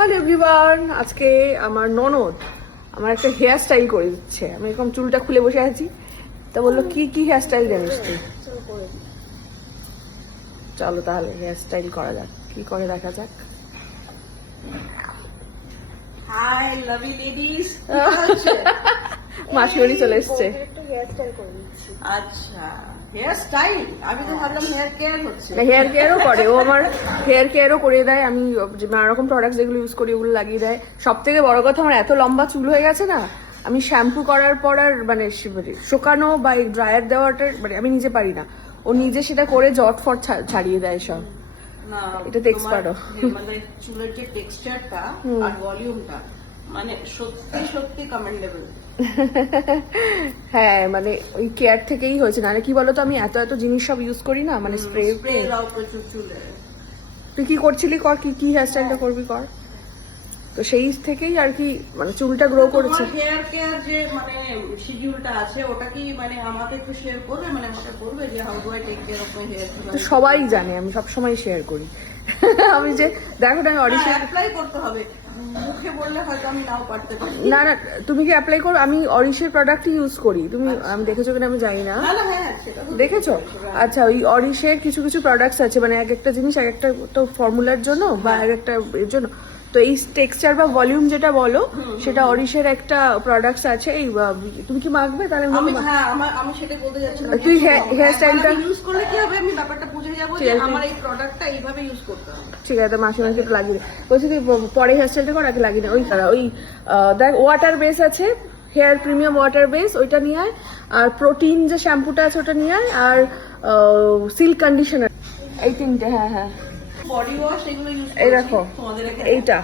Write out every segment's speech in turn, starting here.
Hello everyone, আজকে আমার ননদ আমার একটা হেয়ার স্টাইল করে দিচ্ছে। আমি এরকম চুলটা খুলে বসে আছি, তা বললো কি কি হেয়ার স্টাইল জানিস তুই? চলো তাহলে হেয়ার স্টাইল করা যাক, কি করে দেখা যাক। হাই লাভলি লেডিস, মাসিমণি চলে এসছে। আচ্ছা হেয়ার স্টাইল, আমি তো ভাবলাম হেয়ার কেয়ার হচ্ছে। হেয়ার কেয়ারও করে ও, আমার হেয়ার কেয়ারও করে দেয়। আমি নানা রকম প্রোডাক্ট যেগুলো ইউজ করি ওগুলো লাগিয়ে দেয়। সব থেকে বড় কথা, আমার এত লম্বা চুল হয়ে গেছে না, আমি শ্যাম্পু করার পর আর মানে শুকানো বা ড্রায়ার দেওয়াটা মানে আমি নিজে পারি না, ও নিজে সেটা করে জট ফট ছাড়িয়ে দেয় সব। না এটাতে এক্সপার্ট। মানে চুলের যে টেক্সচারটা আর ভলিউমটা মানে সত্যি সত্যি কমেন্ডেবল। হ্যাঁ মানে ওই কেয়ার থেকেই হয়েছে। না কি বলতো, আমি এত এত জিনিস সব ইউজ করি না, মানে স্প্রে। প্রচুর চুলে। তুই কি করছিলি? কর, কি কি হেয়ার স্টাইলটা করবি কর। তো সেই থেকেই আর কি মানে চুলটা গ্রো করেছে। হেয়ার কেয়ার যে মানে শিডিউলটা আছে ওটা কি মানে আমাকে একটু শেয়ার করবে, মানে আমাকে বলবে যে how do I take care of my hair? তো সবাই জানে, আমি সবসময় শেয়ার করি। আমি যে দেখো না, আমি অডিশন অ্যাপ্লাই করতে হবে, মুখে বললে হয়তো আমি নাও পারতে পারি। না না, তুমি কি অ্যাপ্লাই করো? আমি অরিশের প্রোডাক্টই ইউজ করি। তুমি আমি দেখেছো কিনা আমি জানি না। হ্যাঁ সেটা তো দেখেছো? আচ্ছা, ওই অরিশের কিছু কিছু প্রোডাক্টস আছে, মানে এক একটা জিনিস এক একটা তো ফর্মুলার জন্য বা এক একটা এর জন্য। তো এই টেক্সচার বা ভলিউম যেটা বলো, সেটা অরিশের একটা প্রোডাক্টস আছে। এই তুমি কি মাখবে তাহলে? আমি সেটাই বলতে যাচ্ছি। তুই হেয়ার স্টাইলটা ইউজ করলে কি হবে, আমি ব্যাপারটা বুঝে যাবো যে আমার এই প্রোডাক্টটা এইভাবে ইউজ করতে হবে। ঠিক আছে, মাসে মাসে একটু লাগিয়ে দে। বলছি তুই পরে হেয়ার স্টাইলটা কর, আগে লাগিয়ে না। ওই দেখ ওয়াটার বেস আছে, হেয়ার প্রিমিয়াম ওয়াটার বেস, ওইটা নিয়ে আয়। আর প্রোটিন যে শ্যাম্পুটা আছে ওটা নিয়ে আয়। আর সিল্ক কন্ডিশনার, এই তিনটে। হ্যাঁ হ্যাঁ, বডি ওয়াশ এগুলো ইউজ এই দেখো এইটা।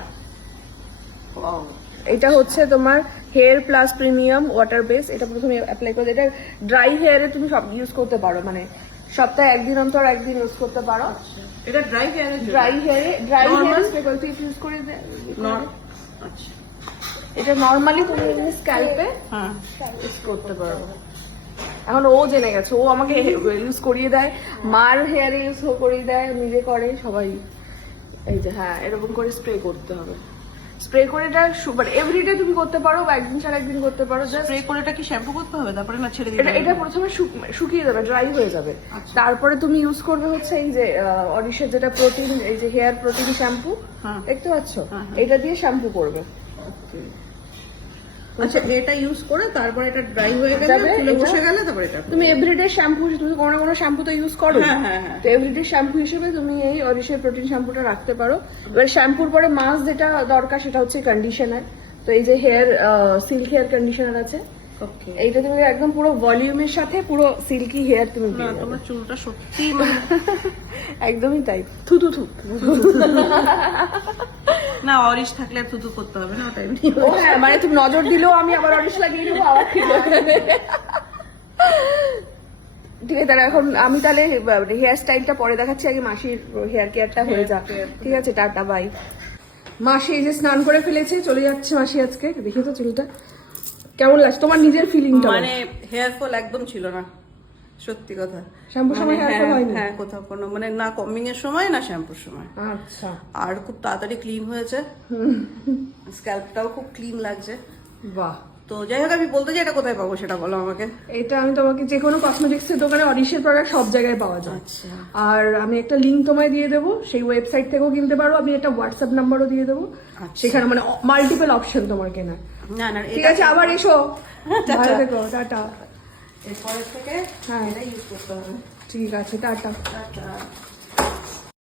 এটা হচ্ছে তোমার hair plus premium water base. এটা প্রথমে অ্যাপ্লাই করে, এটা ড্রাই হেয়ারে তুমি সব ইউজ করতে পারো, মানে সপ্তাহে একদিন অন্তর একদিন ইউজ করতে পারো। এটা ড্রাই হেয়ারে ড্রাই হেয়ারে ইউজ করে দে। আচ্ছা, এটা নরমালি তুমি স্ক্যাল্পে ইউজ করতে পারো। এখন ও জেনে গেছে, ও আমাকে ইউজ করিয়ে দেয়, মার হেয়ারে ইউজ করিয়ে দেয়, নিজে করে সবাই। এই যে হ্যাঁ, এরকম করে স্প্রে করতে হবে। স্প্রে করে এটা মানে এভরিডে তুমি করতে পারো বা একদিন ছাড়া একদিন করতে পারো। স্প্রে করে এটা কি শ্যাম্পু করতে হবে তারপরে না ছেড়ে দিতে? এটা প্রথমে শুকিয়ে যাবে, ড্রাই হয়ে যাবে। তারপরে তুমি ইউজ করবে হচ্ছে এই যে অরিশের যেটা প্রোটিন, এই যে হেয়ার প্রোটিন শ্যাম্পু দেখতে পাচ্ছ, এটা দিয়ে শ্যাম্পু করবে। আচ্ছা, এটা ইউজ করে তারপর এটা ড্রাই হয়ে গেলে চুলে বসে গেলে তারপর এটা তুমি এভরিডে শ্যাম্পু, তুমি কোনো না কোনো শ্যাম্পু তো ইউজ করো। তো এভরিডে শ্যাম্পু হিসেবে তুমি এই অরিশের প্রোটিন শ্যাম্পুটা রাখতে পারো। এবার শ্যাম্পুর পরে মাস্ক যেটা দরকার সেটা হচ্ছে কন্ডিশনার। তো এই যে হেয়ার সিল্ক হেয়ার কন্ডিশনার আছে, এইটা তুমি একদম পুরো ভলিউমের সাথে পুরো সিল্কি হেয়ার তুমি পেয়ে যাবে। তোমার চুলটা সত্যি একদমই তাই, থুতু থু। না, অরিশ থাকলে আর থুতু করতে হবে না, তাই ও হ্যাঁ, মানে তুমি নজর দিলেও আমি আবার অরিশ লাগিয়ে দেবো, আবার ঠিক আছে। ঠিক আছে, এখন আমি তাহলে হেয়ার স্টাইলটা পরে দেখাচ্ছি, আগে মাসির হেয়ার কেয়ারটা হয়ে যাক। ঠিক আছে, টাটা বাই। মাসি এই যে স্নান করে ফেলেছে, চলে যাচ্ছে মাসি আজকে। দেখি তো চুলটা কেমন লাগছে, তোমার নিজের ফিলিংটা? মানে হেয়ার ফল একদম ছিল না, সত্যি কথা। শ্যাম্পুর সময় হেয়ার ফল হয়নি? হ্যাঁ, কোথাও কোনো মানে না কমিং এর সময় না শ্যাম্পুর সময়। আচ্ছা, আর খুব তাড়াতাড়ি ক্লিন হয়েছে, স্ক্যাল্পটাও খুব ক্লিন লাগছে। বাহ। তো যাই হোক, আমি বলতে চাই এটা কোথায় পাবো সেটা বলো আমাকে। এটা আমি তোমাকে যে কোনো কসমেটিক্স এর দোকানে অরিশের প্রোডাক্ট সব জায়গায় পাওয়া যায়। আচ্ছা, আর আমি একটা লিঙ্ক তোমায় দিয়ে দেবো, সেই ওয়েবসাইট থেকেও কিনতে পারো। আমি একটা হোয়াটসঅ্যাপ নাম্বারও দিয়ে দেবো, সেখানে মানে মাল্টিপল অপশন তোমার কেনা। না না, ঠিক আছে, আবার এসো, ভালো থেকো, টাটা। এরপরের থেকে এটা ইউজ করতে হবে। ঠিক আছে, টাটা। টাটা।